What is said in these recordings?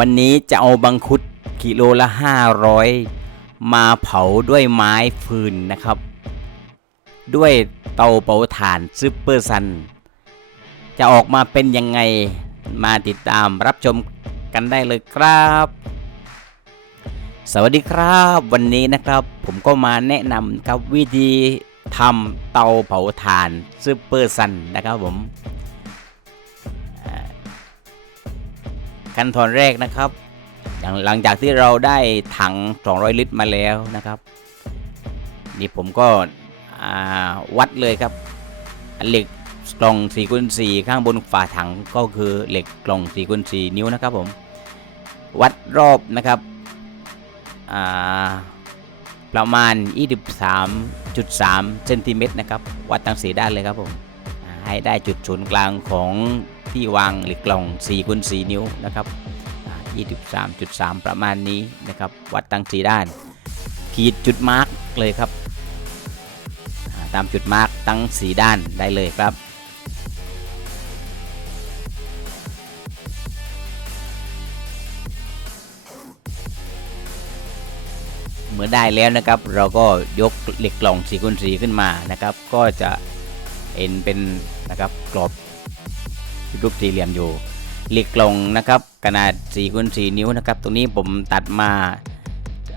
วันนี้จะเอาบังคุดกิโลละ 500 มาเผาด้วยไม้ฟืนนะครับ ด้วยเตาเผาถ่านซูเปอร์ซัน จะออกมาเป็นยังไงมาติดตามรับชมกันได้เลยครับ สวัสดีครับวันนี้นะครับ ผมก็มาแนะนำครับวิธีทำเตาเผาถ่านซูเปอร์ซันนะครับผม ขั้นตอนแรกนะครับอย่างหลังจากที่เราได้ถัง 200 ลิตรมาแล้วนะครับ นี่ผมก็วัดเลยครับ เหล็กกล่อง4คูณ4ข้างบนฝาถังก็คือเหล็กกล่อง4คูณ4นิ้วนะครับผม วัดรอบนะครับประมาณ 23.3เซนติเมตรนะครับ วัดทั้งสีด้านเลยครับผม ให้ได้จุดศูนย์กลางของที่วางเหล็กกล่อง4คูณ4นิ้วนะครับ23.3 ประมาณนี้นะครับ วัดทั้งสีด้าน ขีดจุดมาร์กเลยครับ ตามจุดมาร์กทั้งสีด้านได้เลยครับ เมื่อได้แล้วนะครับ เราก็ยกเหล็กกล่อง4คูณ4ขึ้นมานะครับ ก็จะเห็นเป็น นะครับกรอบรูปสี่เหลี่ยมอยู่เหล็กกล่องนะครับขนาด4คูณ4นิ้วนะครับ ตรงนี้ผมตัดมา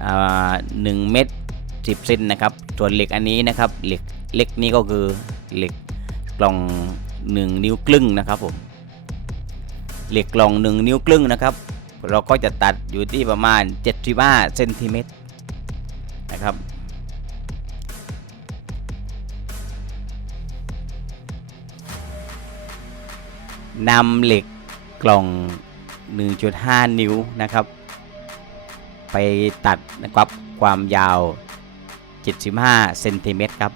อ่า1เมตร10เซนนะครับ ส่วนเหล็กอันนี้นะครับเหล็กเล็กนี้ก็คือเหล็กกล่อง 1 นิ้วครึ่งนะครับผมเหล็กกล่อง 1 นิ้วครึ่งนะครับ เราก็จะตัดอยู่ที่ประมาณ 75เซนติเมตรนะครับ นำเหล็กกล่อง 1.5 นิ้วนะครับ ไปตัดนะครับความยาว 75 เซนติเมตรครับ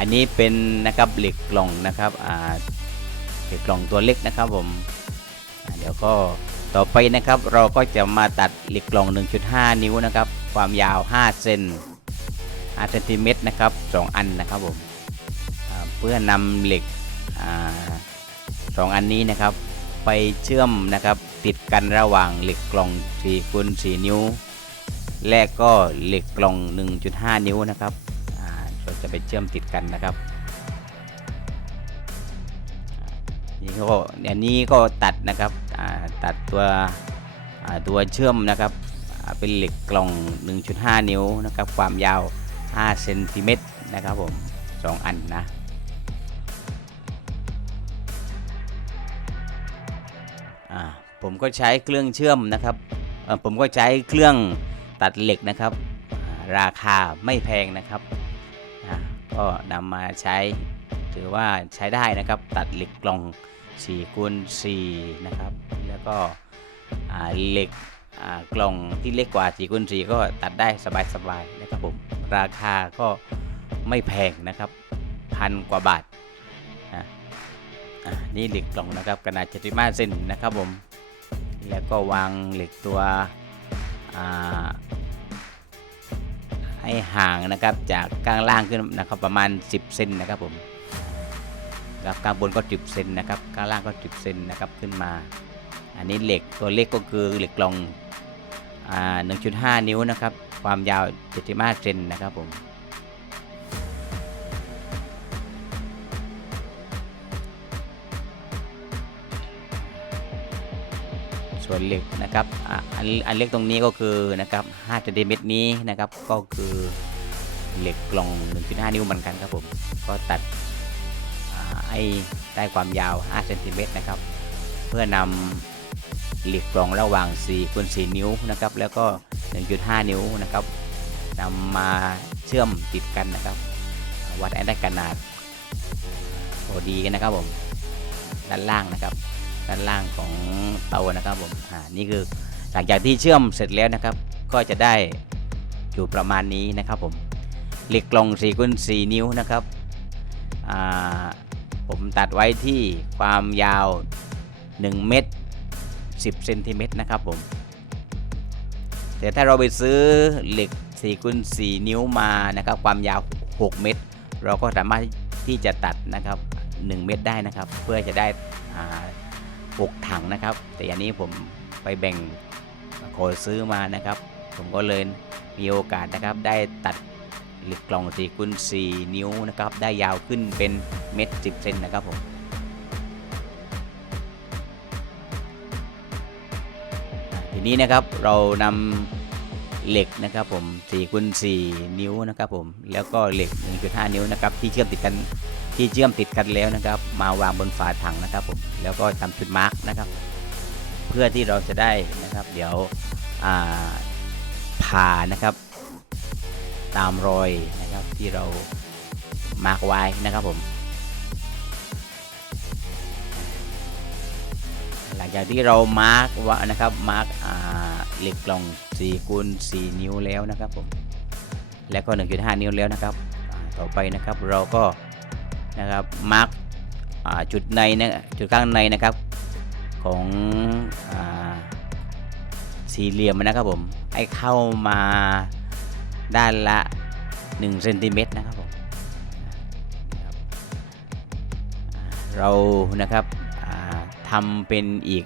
อันนี้เป็นนะครับเหล็กกล่องนะครับ อ่าเหล็กกล่องตัวเล็กนะครับผม อ่าเดี๋ยวก็ต่อไปนะครับเราก็จะมาตัดเหล็กกล่อง 1.5 นิ้วนะครับ ความยาว 5 เซน5เซนติเมตรนะครับ 2 อันนะครับผมเพื่อนำเหล็กสองอันนี้นะครับ ไปเชื่อมนะครับติดกันระหว่างเหล็กกล่อง4คูณ4นิ้ว และก็เหล็กกล่อง 1.5 นิ้วนะครับเราจะไปเชื่อมติดกันนะครับนี่ก็อันนี้ก็ตัดนะครับ ตัดตัวตัวเชื่อมนะครับเป็นเหล็กกล่อง 1.5 นิ้วนะครับความยาว 5 เซนติเมตรนะครับผม 2 อันนะผมก็ใช้เครื่องเชื่อมนะครับ ผมก็ใช้เครื่องตัดเหล็กนะครับ ราคาไม่แพงนะครับ ก็นำมาใช้ถือว่าใช้ได้นะครับ ตัดเหล็กกล่อง4คูณ4นะครับ แล้วก็เหล็กกล่องที่เล็กกว่า4คูณ4ก็ตัดได้สบายๆนะครับผมราคาก็ไม่แพงนะครับพันกว่าบาทนะนี่เหล็กกล่องนะครับขนาด75เซนนะครับผมแล้วก็วางเหล็กตัวอ่าให้ห่างนะครับจากข้างล่างขึ้นนะครับประมาณ 10เซนนะครับผมครับข้างบนก็10เซนนะครับข้างล่างก็10เซนนะครับขึ้นมา อันนี้เหล็กตัวเล็กก็คือเหล็กกลองอ่า1.5 นิ้วนะครับ ความยาว 75 เซนนะครับผม ส่วนเหล็กนะครับอ,อันอันเล็กตรงนี้ก็คือนะครับ5เซนติเมตรนี้นะครับก็คือเหล็กกล่อง 1.5 นิ้วเหมือนกันครับผม ก็ตัดอ่าให้ได้ความยาว 5 เซนติเมตรนะครับ เพื่อนำ เหล็กกล่องระหว่าง4คูณ4นิ้วนะครับ แล้วก็ 1.5 นิ้วนะครับนำมาเชื่อมติดกันนะครับ วัดให้ได้ขนาดพอดีกันนะครับผมด้านล่างนะครับ ด้านล่างของเตานะครับผมอ่านี่คือหลังจากที่เชื่อมเสร็จแล้วนะครับ ก็จะได้อยู่ประมาณนี้นะครับผมเหล็กกล่อง4คูณ4นิ้วนะครับอ่าผมตัดไว้ที่ความยาว 1 เมตร 10เซนติเมตรนะครับผมแต่ถ้าเราไปซื้อเหล็ก4คูณ4นิ้วมานะครับความยาว 6 เมตร เราก็สามารถที่จะตัดนะครับ 1 เมตรได้นะครับ เพื่อจะได้6ถังนะครับ แต่อันนี้ผมไปแบ่งขอซื้อมานะครับ ผมก็เลยมีโอกาสนะครับได้ตัดเหล็กกล่อง4คูณ4นิ้วนะครับ ได้ยาวขึ้นเป็นเมตร10เซนนะครับผม ทีนี้นะครับเรานำเหล็กนะครับผม4คูณ4นิ้วนะครับผมแล้วก็เหล็ก 1.5 นิ้วนะครับที่เชื่อมติดกันที่เชื่อมติดกันแล้วนะครับ มาวางบนฝาถังนะครับผมแล้วก็ทำจุดมาร์กนะครับ เพื่อที่เราจะได้นะครับ เดี๋ยวผ่านะครับ ตามรอยนะครับที่เรามาร์กไว้นะครับผม จากที่เรามาร์กว่านะครับมาร์กเหล็กกล่อง4คูณ4นิ้วแล้วนะครับผมแล้วก็ 1.5 นิ้วแล้วนะครับ ต่อไปนะครับเราก็นะครับมาร์กจุดในนะจุดข้างในนะครับของอสี่เหลี่ยมนะครับผมให้เข้ามาด้านละ1เซนติเมตรนะครับผมเรานะครับ ทำเป็นอีก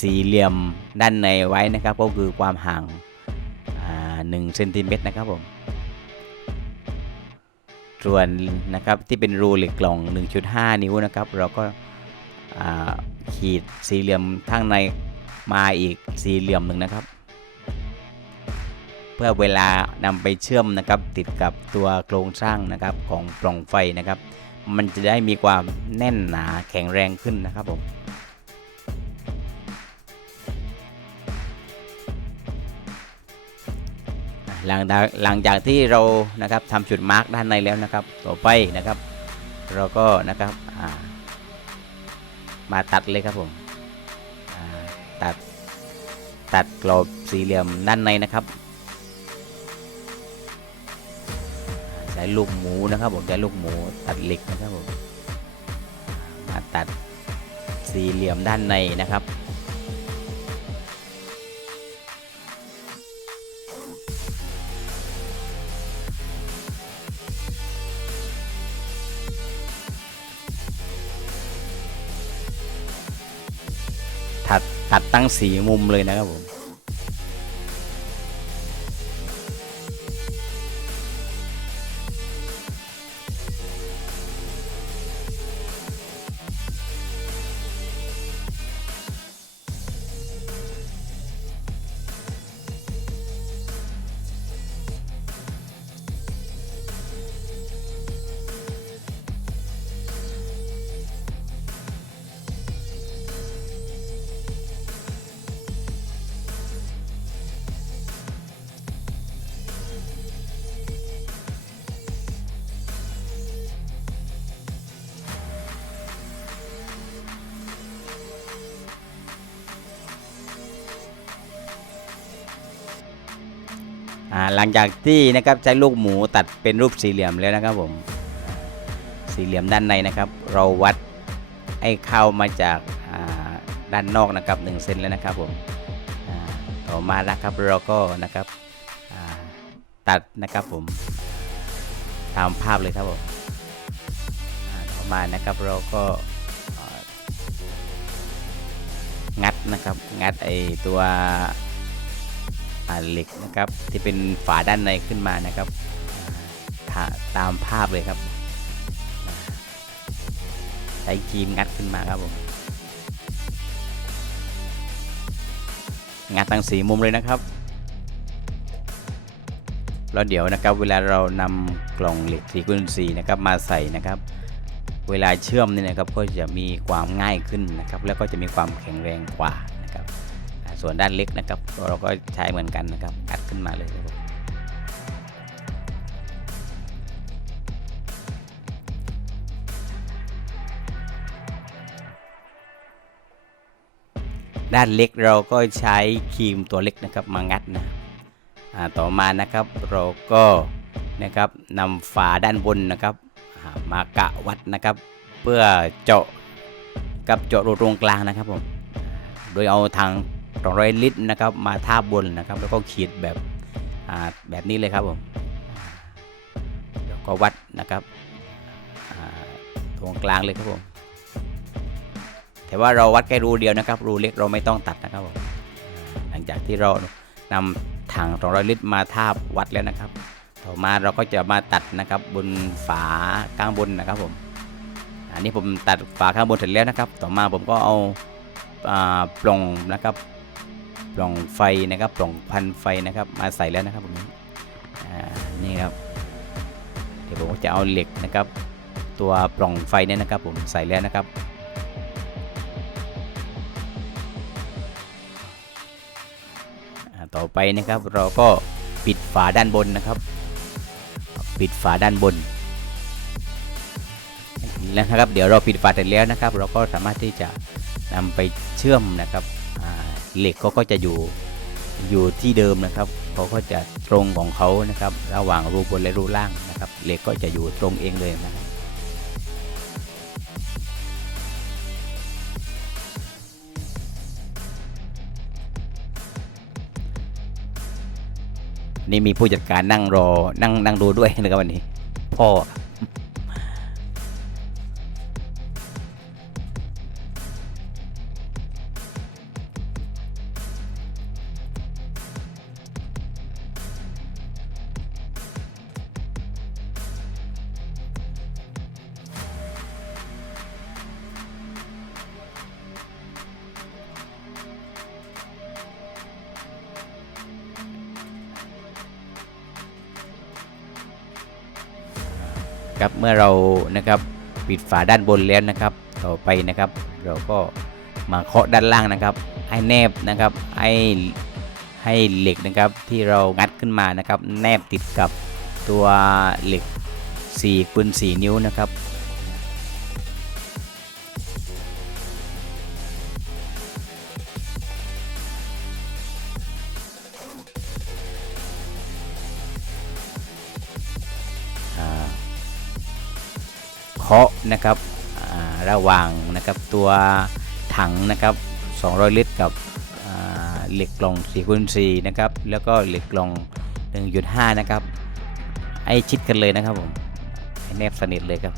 สี่เหลี่ยมด้านในไว้นะครับ ก็คือความห่างหนึ่งเซนติเมตรนะครับผมส่วนนะครับที่เป็นรูเหล็กกล่อง 1.5 นิ้วนะครับ เราก็ขีดสี่เหลี่ยมข้งในมาอีกสี่เหลี่ยมหนึ่งนะครับ เพื่อเวลานำไปเชื่อมนะครับติดกับตัวโครงสร้างนะครับของปล่องไฟนะครับ มันจะได้มีความแน่นหนาแข็งแรงขึ้นนะครับผมหลังจากหลังจากที่เรานะครับทำจุดมาร์กด้านในแล้วนะครับ ต่อไปนะครับ เราก็นะครับามาตัดเลยครับผมตัดตัดกรอบสี่เหลี่ยมด้านในนะครับ ใช้ลูกหมูนะครับผมใช้ลูกหมูตัดเหล็กนะครับผมมาตัดสี่เหลี่ยมด้านในนะครับตัดตัดตั้งสีมุมเลยนะครับผม หลังจากที่นะครับใช้ลูกหมูตัดเป็นรูปสี่เหลี่ยมแล้วนะครับผมสี่เหลี่ยมด้านในนะครับ เราวัดให้เข้ามาจากด้านนอกนะครับ1เซนแล้วนะครับผมอ่าต่อมานะครับเราก็นะครับตัดนะครับผมตามภาพเลยครับผมอ่าต่อมานะครับเราก็งัดนะครับงัดไอตัว เหล็กนะครับที่เป็นฝาด้านในขึ้นมานะครับาตามภาพเลยครับ ใช้ครีมงัดขึ้นมาครับผมงัดตั้งสีมุมเลยนะครับแล้วเดี๋ยวนะครับเวลาเรานำกล่องเหล็กสีกุณสีนะครับมาใส่นะครับ เวลาเชื่อมนี่นะครับก็จะมีความง่ายขึ้นนะครับ แล้วก็จะมีความแข็งแรงกว่า ส่วนด้านเล็กนะครับ เราก็ใช้เหมือนกันนะครับอัดขึ้นมาเลยครับผมด้านเล็กเราก็ใช้ครีมตัวเล็กนะครับมางัดนะต่อมานะครับเราก็นะครับนำฝาด้านบนนะครับมากะวัดนะครับ เพื่อเจาะกับเจาะรูตรงกลางนะครับผมโดยเอาทาง 200 ลิตรนะครับ มาทาบบนนะครับ แล้วก็ขีดแบบแบบนี้เลยครับผมแล้วก็วัดนะครับตรงกลางเลยครับผมแต่ว่าเราวัดแค่รูเดียวนะครับ รูเล็กเราไม่ต้องตัดนะครับผมหลังจากที่เรานำถัง 200 ลิตรมาทาบวัดแล้วนะครับ ต่อมาเราก็จะมาตัดนะครับบนฝาข้างบนนะครับผมอันนี้ผมตัดฝาข้างบนเสร็จแล้วนะครับ ต่อมาผมก็เอาอ่าปล่องนะครับ ปล่องไฟนะครับปล่องควันไฟนะครับ มาใส่แล้วนะครับผมนี่ครับ เดี๋ยวผมจะเอาเหล็กนะครับ ตัวปล่องไฟเนี่ยนะครับ ผมใส่แล้วนะครับต่อไปนะครับเราก็ปิดฝาด้านบนนะครับ ปิดฝาด้านบนแล้วนะครับ เดี๋ยวเราปิดฝาเสร็จแล้วนะครับ เราก็สามารถที่จะนำไปเชื่อมนะครับ เหล็กเขาก็จะอยู่อยู่ที่เดิมนะครับเขาก็จะตรงของเขานะครับ ระหว่างรูบนและรูล่างนะครับ เหล็กก็จะอยู่ตรงเองเลยนะครับนี่มีผู้จัดการนั่งรอนั่งนั่งดูด้วยนะครับวันนี้ พ่อ มื่อเรานะครับปิดฝาด้านบนแล้วนะครับ ต่อไปนะครับ เราก็มาเคาะด้านล่างนะครับ ให้แนบนะครับให้ให้เหล็กนะครับที่เรางัดขึ้นมานะครับ แนบติดกับตัวเหล็ก4คูณ4นิ้วนะครับ เคาะนะครับระหว่างนะครับตัวถังนะครับ 200 ลิตร กับเหล็กกล่อง4คูณ4นะครับแล้วก็เหล็กกล่อง 1.5 นะครับให้ชิดกันเลยนะครับผมแนบสนิทเลยครับ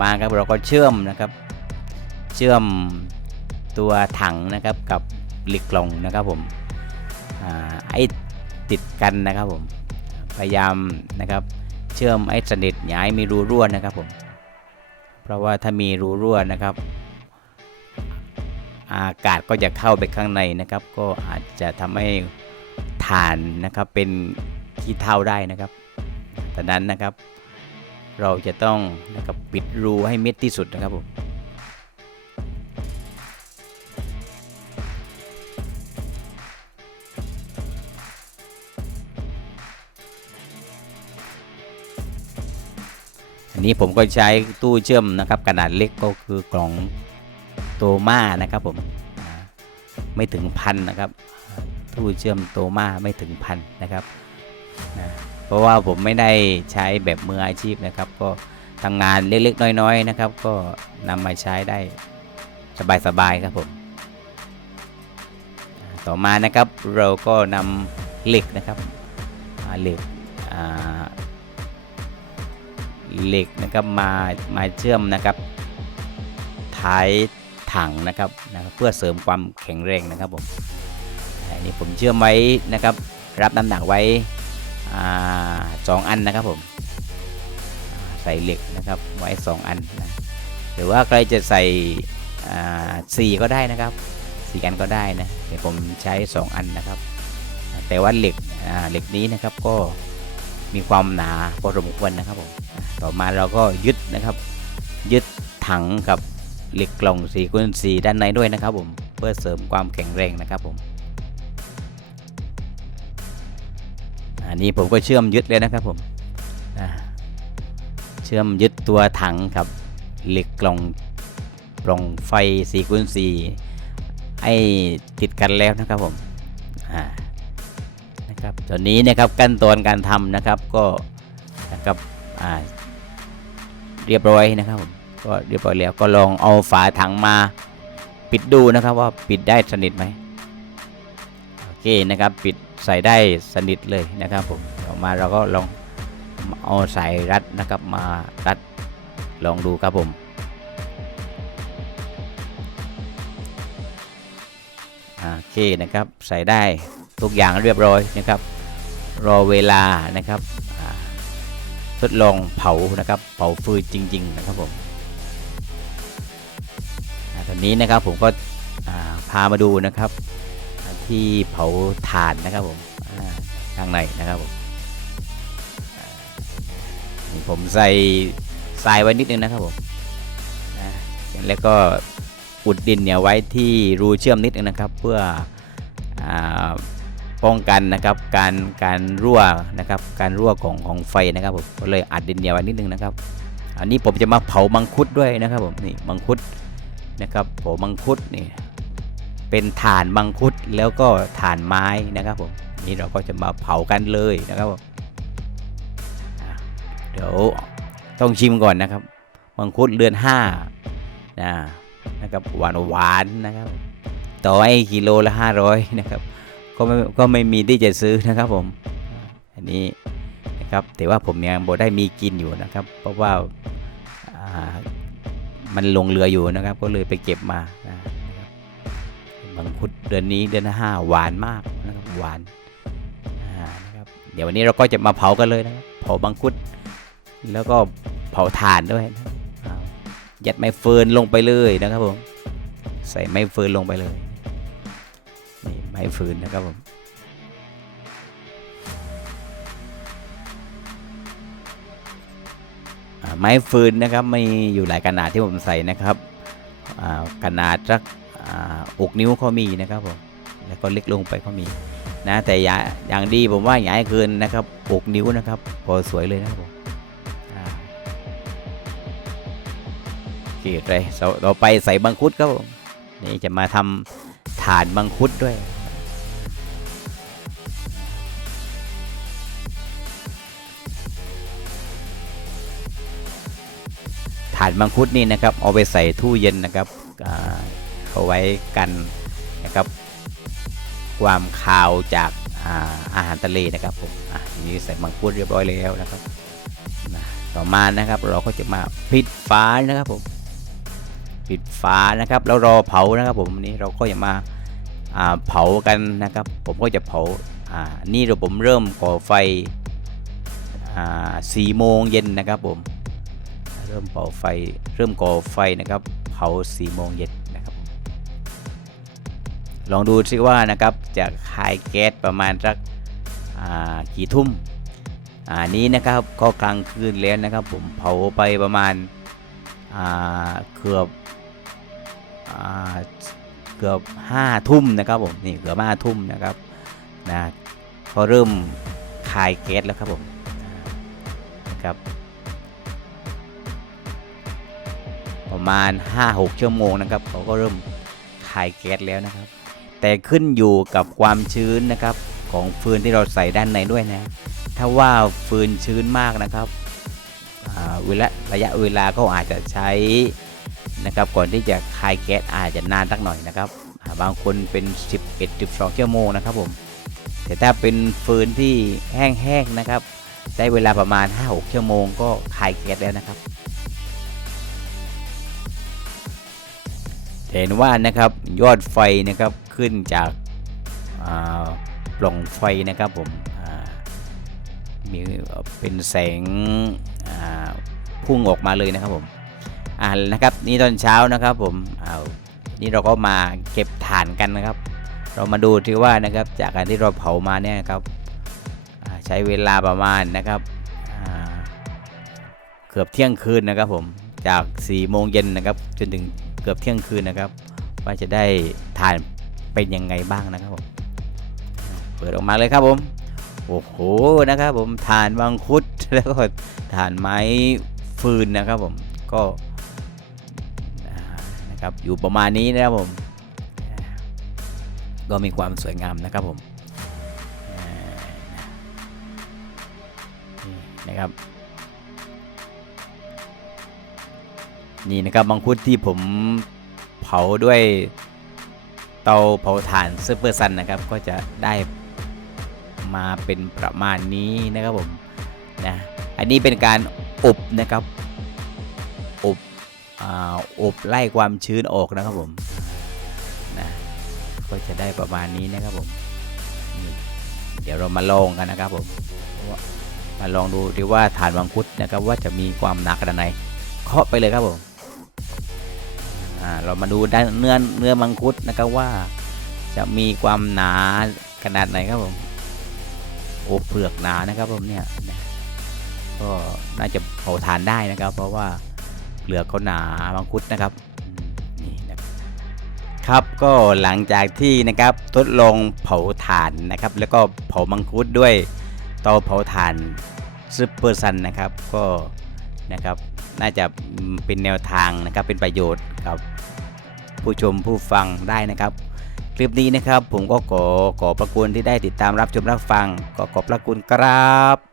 มาครับเราก็เชื่อมนะครับ เชื่อมตัวถังนะครับกับเหล็กกล่องนะครับผมไอ้ติดกันนะครับผมพยายามนะครับ เชื่อมให้สนิทอย่าให้มีรูรั่วนะครับผม เพราะว่าถ้ามีรูรั่วนะครับ อากาศก็จะเข้าไปข้างในนะครับ ก็อาจจะทำให้ฐานนะครับเป็นขี้เท่าได้นะครับดังนั้นนะครับ เราจะต้องนะครับปิดรูให้มิดที่สุดนะครับผม อันนี้ผมก็ใช้ตู้เชื่อมนะครับขนาดเล็กก็คือกล่องโตมานะครับผมไม่ถึงพันนะครับตู้เชื่อมโตมาไม่ถึงพันนะครับนะเพราะว่าผมไม่ได้ใช้แบบมืออาชีพนะครับ ก็ทำงานเล็กๆน้อยๆนะครับ ก็นำมาใช้ได้สบายๆครับผมต่อมานะครับเราก็นำเหล็กนะครับเหล็กอ่า เหล็กนะครับมามาเชื่อมนะครับท้ายถังนะครับนะครับ เพื่อเสริมความแข็งแรงนะครับผมอันนี้ผมเชื่อมไว้นะครับ รับน้ำหนักไว้สองอันนะครับผมใส่เหล็กนะครับไว้ 2 อันนะหรือว่าใครจะใส่สี่ก็ได้นะครับสี่อันก็ได้นะเดี๋ยวผมใช้ 2 อันนะครับ แต่ว่าเหล็กเหล็กนี้นะครับก็ มีความหนาพอสมควรนะครับผมต่อมาเราก็ยึดนะครับ ยึดถังกับเหล็กกล่อง4คูณ4ด้านในด้วยนะครับผมเพื่อเสริมความแข็งแรงนะครับผมอันนี้ผมก็เชื่อมยึดเลยนะครับผมเชื่อมยึดตัวถังกับเหล็กกล่องปล่องไฟ4คูณ4ให้ติดกันแล้วนะครับผมอ่า นะครับตอนนี้นะครับขั้นตอนการทำนะครับก็นะครับอ่าเรียบร้อยนะครับผมก็เรียบร้อยแล้วก็ลองเอาฝาถังมาปิดดูนะครับว่าปิดได้สนิทไหมโอเคนะครับปิดใส่ได้สนิทเลยนะครับผมต่อมาเราก็ลองเอาสายรัดนะครับมารัดลองดูครับผมโอเคนะครับใส่ได้ ทุกอย่างเรียบร้อยนะครับ รอเวลานะครับทดลองเผานะครับ เผาฟืนจริง ๆ นะครับผมอ่าตอนนี้นะครับผมก็พามาดูนะครับที่เผาถ่านนะครับผมข้างในนะครับผมผมใส่ทรายไว้นิดนึงนะครับผมแล้วก็อุดดินเนี่ยไว้ที่รูเชื่อมนิดนึงนะครับ เพื่ออ ป้องกันนะครับการการรั่วนะครับการรั่วของของไฟนะครับผมก็เลยอัดดินเหนียวไว้นิดนึงนะครับ อันนี้ผมจะมาเผามังคุดด้วยนะครับผมนี่มังคุดนะครับเผามังคุดนี่เป็นถ่านมังคุดแล้วก็ถ่านไม้นะครับผมนี่เราก็จะมาเผากันเลยนะครับผมเดี๋ยวต้องชิมก่อนนะครับมังคุดเดือนห้านะนะครับหวานหวานๆนะครับ ต่อให้กิโลละ 500 นะครับ ก็ไม่ก็ไม่มีที่จะซื้อนะครับผมอันนี้นะครับแต่ว่าผมยังบ่ได้มีกินอยู่นะครับ เพราะว่าามันลงเรืออยู่นะครับ ก็เลยไปเก็บมาบังคุดเดือนนี้เดือนห้าหวานมากนะครับหวานนะครับเดี๋ยววันนี้เราก็จะมาเผากันเลยนะเผามังคุด แล้วก็เผาถ่านด้วยนะยัดไม้เฟินลงไปเลยนะครับผมใส่ไม้ฟืนลงไปเลย นี่ไม้ฟืนนะครับผมไม้ฟืนนะครับมีอยู่หลายขนาดที่ผมใส่นะครับขนาดสักอกนิ้วเขามีนะครับผมแล้วก็เล็กลงไปเขามีนะแต่อย่าอย่างดีผมว่าอย่าให้เกินนะครับอกนิ้วนะครับ พอสวยเลยนะครับผมอ่าโอเคเลยเราไปใส่บังคุดครับผมนี่จะมาทำฐานมังคุดด้วย ฐานมังคุดนี่นะครับเอาไปใส่ตู้เย็นนะครับเอาไว้กันนะครับ ความคาวจากอาอาหารทะเลนะครับผมอะนี้ใส่มังคุดเรียบร้อยแล้วนะครับต่อมานะครับเราก็จะมาปิดฝานะครับผมปิดฝานะครับแล้วรอเผานะครับผมนี้เราก็จะมาอ่าเผากันนะครับ ผมก็จะเผาอ่านี่เราผมเริ่มก่อไฟอ่าสี่โมงเย็นนะครับผม เริ่มเผาไฟ เริ่มก่อไฟนะครับ เผาสี่โมงเย็นนะครับ ลองดูซิว่านะครับจะคายแก๊สประมาณสักกี่ทุ่มอ่านี้นะครับก็กลางคืนแล้วนะครับ ผมเผาไปประมาณเกือบเกือบห้าทุ่มนะครับผมนี่เกือบห้าทุ่มนะครับนะเขาเริ่มคายแก๊สแล้วครับผมนะครับ ประมาณ 5-6 ชั่วโมงนะครับเขาก็เริ่มคายแก๊สแล้วนะครับ แต่ขึ้นอยู่กับความชื้นนะครับของฟืนที่เราใส่ด้านในด้วยนะ ถ้าว่าฟืนชื้นมากนะครับเวลาระยะเวลาก็อาจจะใช้นะครับก่อนที่จะคายแก๊สอาจจะนานสักหน่อยนะครับบางคนเป็น 11 12ชั่วโมงนะครับผมแต่ถ้าเป็นฟืนที่แห้งๆนะครับใช้เวลาประมาณ 5-6 ชั่วโมงก็คายแก๊สแล้วนะครับ เห็นว่านะครับยอดไฟนะครับขึ้นจากาปล่องไฟนะครับผมมีเป็นแสงพุ่งออกมาเลยนะครับผมอ่านะครับนี่ตอนเช้านะครับผมเอานี่เราก็มาเก็บถ่านกันนะครับ เรามาดูที่ว่านะครับจากการที่เราเผามาเนี่ยครับใช้เวลาประมาณนะครับเกือบเที่ยงคืนนะครับผมจาก4ี่โมงเย็นนะครับจนถึง กือบเที่ยงคืนนะครับ ว่าจะได้ถ่านเป็นยังไงบ้างนะครับผมเปิดออกมาเลยครับผม โอ้โหนะครับผมถ่านมังคุดแล้วก็ถ่านไม้ฟืนนะครับผมก็นะครับอยู่ประมาณนี้นะครับผม ก็มีความสวยงามนะครับผมนะครับ นี่นะครับมังคุดที่ผมเผาด้วยเตาเผาถ่านซูเปอร์ซันนะครับ ก็จะได้มาเป็นประมาณนี้นะครับผมนะอันนี้เป็นการอบนะครับอบออบไล่ความชื้นออกนะครับผมนะก็จะได้ประมาณนี้นะครับผมเดี๋ยวเรามาลองกันนะครับผมมาลองดูดีว่าฐานวังคุดนะครับว่าจะมีความหนักขนาดไหนเคาะไปเลยครับผม อ่าเรามาดูด้านเนื้อเนื้อมังคุดนะครับว่า จะมีความหนาขนาดไหนครับผมโอ้เปลือกหนานะครับผมเนี่ยก็น่าจะเผาทานได้นะครับ เพราะว่าเปลือกเขาหนามังคุดนะครับนี่นะครับครับก็หลังจากที่นะครับทดลองเผาถ่านนะครับ แล้วก็เผามังคุดด้วยเตาเผาถ่านซูเปอร์ซันนะครับก็นะครับ น่าจะเป็นแนวทางนะครับเป็นประโยชน์กับผู้ชมผู้ฟังได้นะครับ คลิปนี้นะครับผมก็ขอขอบพระคุณที่ได้ติดตามรับชมรับฟัง ก็ขอบพระคุณครับ